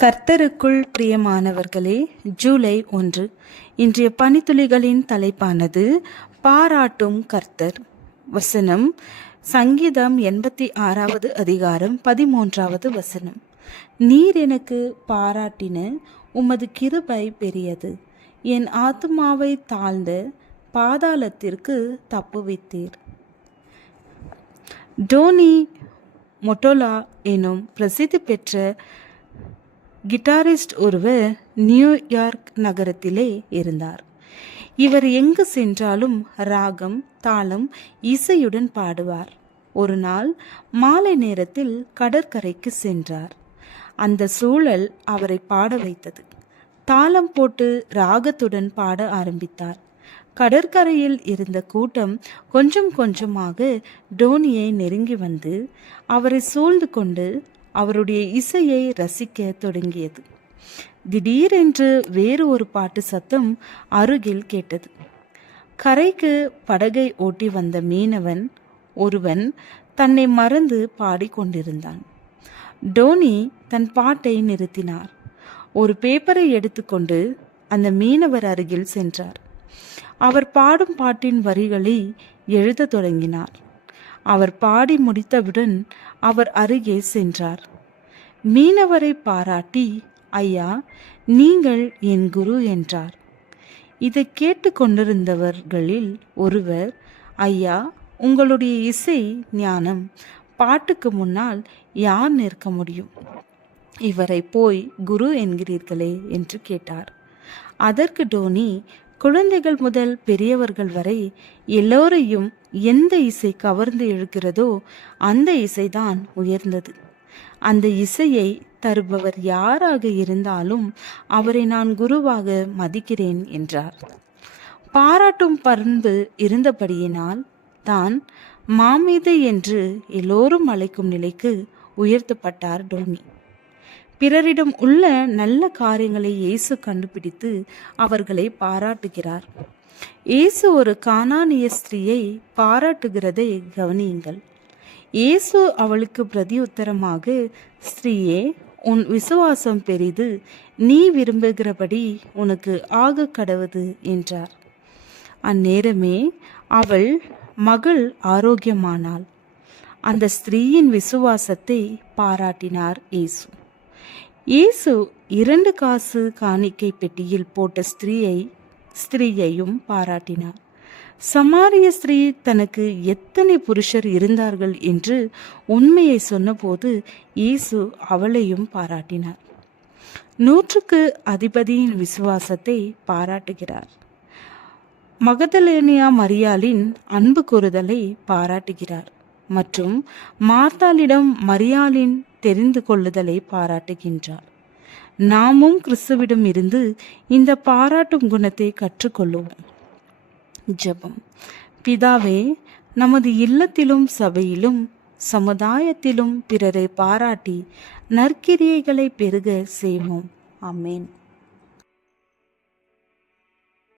கர்த்தருக்குள் பிரியமானவர்களே, ஜூலை 1 இன்றைய பனித்துளிகளின் தலைப்பானது பாராட்டும் கர்த்தர். வசனம் சங்கீதம் 86வது அதிகாரம் 13வது வசனம். நீர் எனக்கு பாராட்டின உமது கிருபை பெரியது, என் ஆத்துமாவை தாழ்ந்த பாதாளத்திற்கு தப்புவித்தீர். டோனி மொட்டோலா எனும் பிரசித்தி பெற்ற கிட்டாரிஸ்ட் ஒருவர் நியூயார்க் நகரத்திலே இருந்தார். இவர் எங்கு சென்றாலும் ராகம், தாளம், இசையுடன் பாடுவார். ஒரு நாள் மாலை நேரத்தில் கடற்கரைக்கு சென்றார். அந்த சூழல் அவரை பாட வைத்தது. தாளம் போட்டு ராகத்துடன் பாட ஆரம்பித்தார். கடற்கரையில் இருந்த கூட்டம் கொஞ்சம் கொஞ்சமாக டோனியை நெருங்கி வந்து அவரை சூழ்ந்து கொண்டு அவருடைய இசையை ரசிக்க தொடங்கியது. திடீரென்று வேறு ஒரு பாட்டு சத்தம் அருகில் கேட்டது. கரைக்கு படகை ஓட்டி வந்த மீனவன் ஒருவன் தன்னை மறந்து பாடிக்கொண்டிருந்தான். டோனி தன் பாட்டை நிறுத்தினார். ஒரு பேப்பரை எடுத்துக்கொண்டு அந்த மீனவர் அருகில் சென்றார். அவர் பாடும் பாட்டின் வரிகளை எழுத தொடங்கினார். அவர் பாடி முடித்தவுடன் அவர் அருகே சென்றார். மீனவரை பாராட்டி, ஐயா, நீங்கள் என் குரு என்றார். இதை கேட்டு கொண்டிருந்தவர்களில் ஒருவர், ஐயா, உங்களுடைய இசை ஞானம் பாட்டுக்கு முன்னால் யார் நிற்க முடியும்? இவரை போய் குரு என்கிறீர்களே என்று கேட்டார். அதற்கு டோனி, குழந்தைகள் முதல் பெரியவர்கள் வரை எல்லோரையும் எந்த இசை கவர்ந்து இழுக்கிறதோ அந்த இசைதான் உயர்ந்தது. அந்த இசையை தருபவர் யாராக இருந்தாலும் அவரை நான் குருவாக மதிக்கிறேன் என்றார். பாராட்டும் பண்பு இருந்தபடியினால் தான் மாமேதை என்று எல்லோரும் அழைக்கும் நிலைக்கு உயர்த்தப்பட்டார் டோனி. பிறரிடம் உள்ள நல்ல காரியங்களை இயேசு கண்டுபிடித்து அவர்களை பாராட்டுகிறார். இயேசு ஒரு கானானிய ஸ்திரீயை பாராட்டுகிறதை கவனியுங்கள். இயேசு அவளுக்கு பிரதியுத்தரமாக, ஸ்திரீயே, உன் விசுவாசம் பெரிது, நீ விரும்புகிறபடி உனக்கு ஆக கடவுது என்றார். அந்நேரமே அவள் மகள் ஆரோக்கியமானாள். அந்த ஸ்திரீயின் விசுவாசத்தை பாராட்டினார் இயேசு. இயேசு 2 காசு காணிக்கை பெட்டியில் போட்ட ஸ்திரீயையும் பாராட்டினார். சமாரிய ஸ்திரீ தனக்கு எத்தனை புருஷர் இருந்தார்கள் என்று உண்மையை சொன்னபோது இயேசு அவளையும் பாராட்டினார். 100க்கு அதிபதியின் விசுவாசத்தை பாராட்டுகிறார். மகதலேனியா மரியாளின் அன்பு கூறுதலை பாராட்டுகிறார் மற்றும் மார்த்தாளிடம் மரியாளின் தெரிந்து கொள்ளுதலை பாராட்டுகின்றார். நாமும் கிறிஸ்துவிடம் இருந்து இந்த பாராட்டும் குணத்தை கற்றுக்கொள்ளுவோம். ஜெபம். பிதாவே, நமது இல்லத்திலும் சபையிலும் சமுதாயத்திலும் பிறரை பாராட்டி நற்கிரியைகளை பெருக செய்வோம். ஆமென்.